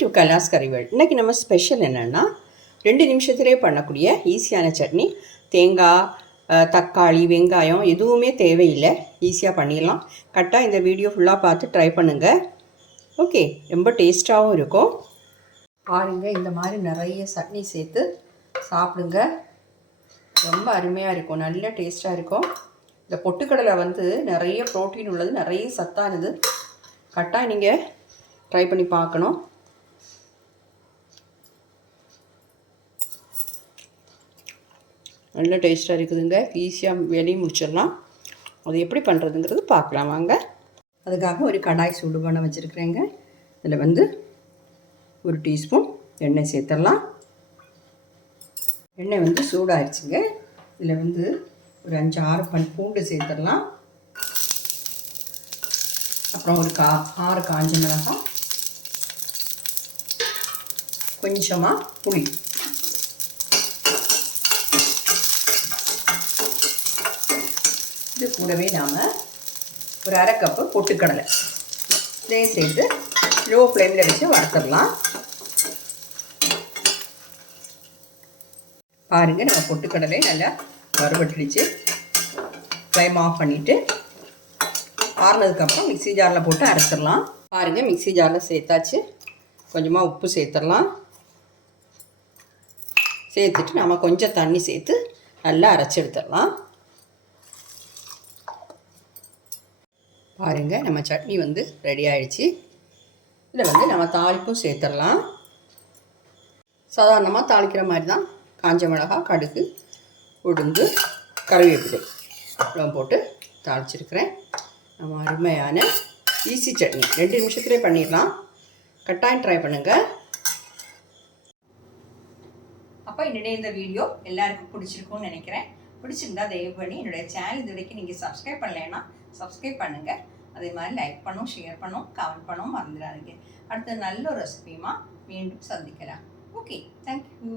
to கலாஸ் கறிவேல் இன்றைக்கி நம்ம special என்னென்னா ரெண்டு நிமிஷத்துலேயே பண்ணக்கூடிய ஈஸியான சட்னி தேங்காய் தக்காளி வெங்காயம் எதுவுமே தேவையில்லை ஈஸியாக பண்ணிடலாம் கரெக்டாக இந்த வீடியோ ஃபுல்லாக பார்த்து ட்ரை பண்ணுங்கள் ஓகே ரொம்ப டேஸ்ட்டாகவும் இருக்கும் பாருங்கள் இந்த மாதிரி நிறைய சட்னி சேர்த்து சாப்பிடுங்க ரொம்ப அருமையாக இருக்கும் நல்ல டேஸ்ட்டாக இருக்கும் இந்த பொட்டுக்கடலை வந்து நிறைய ப்ரோட்டீன் உள்ளது நிறைய சத்தானது கரெக்டாக நீங்கள் ட்ரை பண்ணி பார்க்கணும் நல்ல டேஸ்ட்டாக இருக்குதுங்க ஈஸியாக வேலையும் முடிச்சிடலாம் அது எப்படி பண்ணுறதுங்கிறது பார்க்கலாம் வாங்க அதுக்காக ஒரு கடாய் சூடு பண்ண வச்சுருக்குறேங்க இதில் வந்து ஒரு டீஸ்பூன் எண்ணெய் சேர்த்துடலாம் எண்ணெய் வந்து சூடாகிடுச்சுங்க இதில் வந்து ஒரு அஞ்சு ஆறு பண் பூண்டு சேர்த்துடலாம் அப்புறம் ஒரு கா ஆறு காஞ்ச மிளகாய் கொஞ்சமாக புளி இது கூடவே நாம் ஒரு அரை கப்பு பொட்டுக்கடலை இதையும் சேர்த்து லோ ஃப்ளேமில் வச்சு வறுத்துடலாம் பாருங்கள் நம்ம பொட்டுக்கடலை நல்லா வறுபட்டுடுச்சு ஃப்ளேம் ஆஃப் பண்ணிவிட்டு ஆறுனதுக்கப்புறம் மிக்சி ஜாரில் போட்டு அரைச்சிடலாம் பாருங்கள் மிக்சி ஜாரில் சேர்த்தாச்சு கொஞ்சமாக உப்பு சேர்த்துடலாம் சேர்த்துட்டு நம்ம கொஞ்சம் தண்ணி சேர்த்து நல்லா அரைச்சி எடுத்துடலாம் பாருங்கள் நம்ம சட்னி வந்து ரெடி ஆயிடுச்சு இதில் வந்து நம்ம தாளிப்பும் சேர்த்துடலாம் சாதாரணமாக தாளிக்கிற மாதிரி தான் காஞ்ச மிளகா கடுகு உளுந்து கருவேப்பிலை இவ்வளோ போட்டு தாளிச்சிருக்கிறேன் நம்ம அருமையான ஈஸி சட்னி ரெண்டு நிமிஷத்துலேயே பண்ணிடலாம் கட்டாயம் ட்ரை பண்ணுங்கள் அப்போ என்னுடைய இந்த வீடியோ எல்லாருக்கும் பிடிச்சிருக்கும்னு நினைக்கிறேன் பிடிச்சிருந்தா தயவு பண்ணி என்னுடைய சேனல் இது வரைக்கும் நீங்கள் சப்ஸ்கிரைப் பண்ணலைன்னா சப்ஸ்கிரைப் பண்ணுங்கள் அதே மாதிரி லைக் பண்ணும் ஷேர் பண்ணும் கமெண்ட் பண்ணும் மறந்துடாதீங்க அடுத்த நல்ல ஒரு ரெசிபியுமா மீண்டும் சந்திக்கலாம் ஓகே தேங்க்யூ